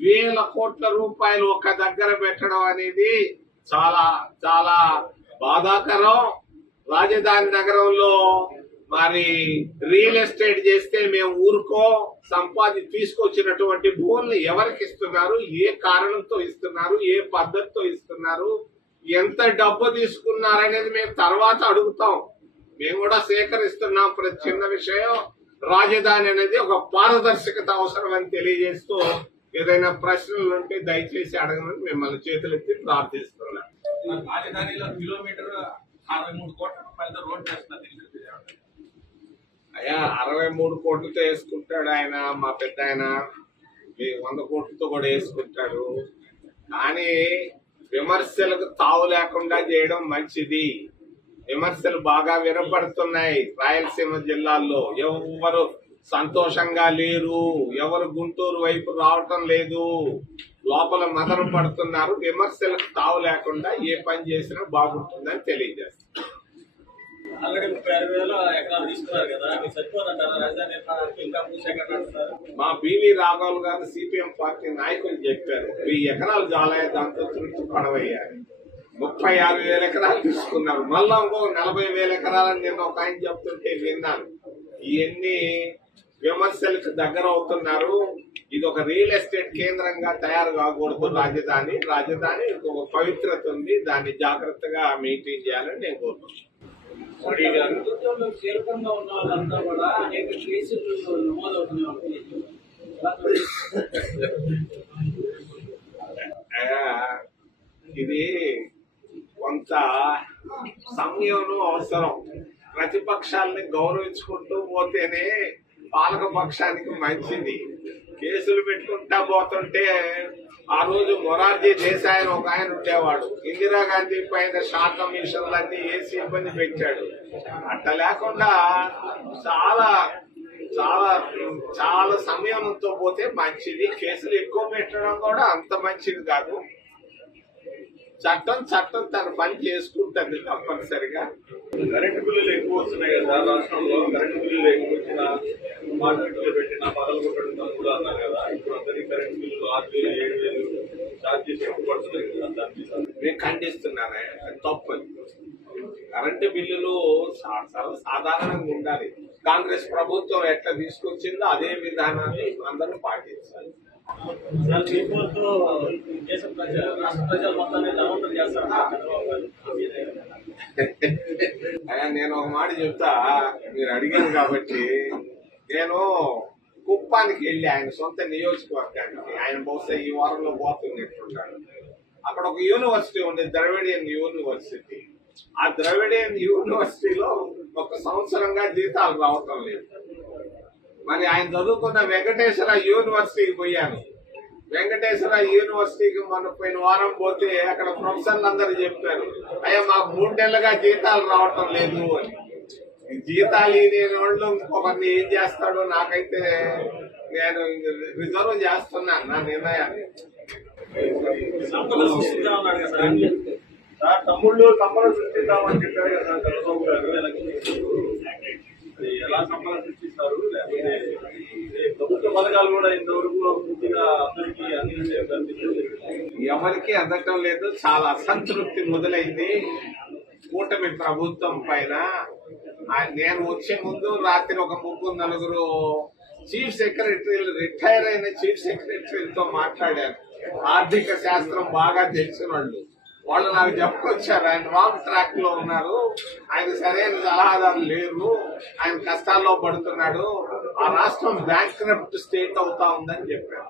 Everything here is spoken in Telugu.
వేల కోట్ల రూపాయలు ఒక దగ్గర పెట్టడం అనేది చాలా చాలా బాధాకరం. రాజధాని నగరంలో మరి రియల్ ఎస్టేట్ చేస్తే మేము ఊరుకో తీసుకొచ్చినటువంటి భూముల్ని ఎవరికి ఇస్తున్నారు, ఏ కారణంతో ఇస్తున్నారు, ఏ పద్ధతితో ఇస్తున్నారు, ఎంత డబ్బు తీసుకున్నారనేది మేము తర్వాత అడుగుతాం. మేము కూడా సేకరిస్తున్నాం ప్రతి చిన్న విషయం. రాజధాని అనేది ఒక పారదర్శకత అవసరం అని తెలియజేస్తూ ఏదైనా ప్రశ్నలు ఉంటే దయచేసి అడగమని మిమ్మల్ని చేతులెత్తి ప్రార్థిస్తున్నాం. రాజధానిలో కిలోమీటర్ 63 కోట్ల రూపాయలతో రోడ్ చేస్తున్నారు. అయ్యా 63 కోట్లతో వేసుకుంటాడు ఆయన, మా పెద్ద ఆయన 100 కోట్లతో కూడా వేసుకుంటాడు. కానీ విమర్శలకు తావు లేకుండా చేయడం మంచిది. విమర్శలు బాగా వినపడుతున్నాయి. రాయలసీమ జిల్లాల్లో ఎవరు సంతోషంగా లేరు, ఎవరు గుంటూరు వైపు రావటం లేదు, లోపల మదన పడుతున్నారు. విమర్శలకు తావు లేకుండా ఏ పని చేసినా బాగుంటుందని తెలియజేస్తారు. ఆల్రెడీ 36,000 ఎకరాలు తీసుకున్నారు కదా, మీకు సరిపోదంటారా రాజధాని నిర్మాణానికి? ఇంకా మా బివి రాఘవులు గారు సిపిఎం పార్టీ నాయకులు చెప్పారు 1000 ఎకరాలు చాలా దాంతో తృప్తి పడవయ్యారు. 36,000 ఎకరాలు తీసుకున్నారు. మళ్ళా ఇంకో 40,000 ఎకరాలని నేను ఒక ఆయన చెప్తుంటే విన్నాను. ఇవన్నీ విమర్శలకు దగ్గర అవుతున్నారు. ఇది ఒక రియల్ ఎస్టేట్ కేంద్రంగా తయారు కాకూడదు. రాజధాని ఒక పవిత్రత ఉంది, దాన్ని జాగ్రత్తగా మెయింటైన్ చేయాలని నేను కోరుతున్నాను. కీలకంగా ఉన్న వాళ్ళంతా కూడా అనేక కేసులు నమోదవుతున్నాయి. ఇది కొంత సమయం అవసరం. ప్రతిపక్షాలని గౌరవించుకుంటూ పోతేనే పాలక పక్షానికి మంచిది. కేసులు పెట్టుకుంటా పోతుంటే ఆ రోజు మొరార్జీ దేశాయ్ ఒక ఆయన ఉండేవాడు, ఇందిరాగాంధీ పైన షార్ట్ కమిషన్లన్నీ వేసి ఇబ్బంది పెట్టాడు. అట్లా లేకుండా చాలా చాలా చాలా సమయంతో పోతే మంచిది. కేసులు ఎక్కువ పెట్టడం కూడా అంత మంచిది కాదు. చట్టం తన పని చేసుకుంటుంది తప్పనిసరిగా. కరెంటు బిల్లులు ఎక్కువ వస్తున్నాయి కదా రాష్ట్రంలో. కరెంటు బిల్లులు ఎక్కువ వచ్చిన మార్కెట్లో పెట్టిన పదలు కొట్టడం కూడా అన్నారు కదా. ఇప్పుడు అందరికీ కరెంటు బిల్లులు 6,000, 7,000 ఛార్జెస్ ఎక్కువ పడుతున్నాయి కదా. దాన్ని నేను ఖండిస్తున్నాను. తప్పు. కరెంటు బిల్లులు సాధారణంగా ఉండాలి. కాంగ్రెస్ ప్రభుత్వం ఎట్లా తీసుకొచ్చిందో అదే విధానాన్ని అందరూ పాటించాలి. నేను ఒక మాట చెప్తా, మీరు అడిగాను కాబట్టి. నేను కుప్పానికి వెళ్ళి ఆయన సొంత నియోజకవర్గానికి, ఆయన బహుశా ఈ వారంలో పోతున్నట్టున్నాడు. అక్కడ ఒక యూనివర్సిటీ ఉంది, ద్రవిడియన్ యూనివర్సిటీ. ఆ ద్రవిడియన్ యూనివర్సిటీలో 1 సంవత్సరంగా జీతాలు రావటం లేదు. మరి ఆయన చదువుకున్న వెంకటేశ్వర యూనివర్సిటీకి పోయాను. వెంకటేశ్వర యూనివర్సిటీకి మొన్న పోయిన వారం పోతే అక్కడ ప్రొఫెసర్లు అందరూ చెప్పారు, అయ్యా మాకు 3 నెలలుగా జీతాలు రావటం లేదు అని. జీతాలు లేని వాళ్ళు ఇంకొకరిని ఏం చేస్తాడో నాకైతే నేను రిజర్వ్ చేస్తున్నాను నా నిర్ణయాన్ని. తమ్ముళ్ళు సంపద సృష్టిద్దామని చెప్పారు కదా చంద్రబాబు గారు. ఎలా సంపద సృష్టిస్తారు? లేకపోతే ప్రభుత్వ పథకాలు కూడా ఇంతవరకు పూర్తిగా అందరికీ ఎవరికి అందటం లేదు. చాలా అసంతృప్తి మొదలైంది కూటమి ప్రభుత్వం పైన. నేను వచ్చే ముందు రాత్రి ఒక 3-4 చీఫ్ సెక్రటరీలు, రిటైర్ అయిన చీఫ్ సెక్రటరీలతో మాట్లాడారు. ఆర్థిక శాస్త్రం బాగా తెలిసిన వాళ్ళు నాకు చెప్పుకొచ్చారు, ఆయన రాంగ్ ట్రాక్ లో ఉన్నారు, ఆయన సరైన సలహాదారులు లేరు, ఆయన కష్టాల్లో పడుతున్నాడు, ఆ రాష్ట్రం బ్యాంక్రప్ట్ స్టేట్ అవుతా ఉందని చెప్పారు.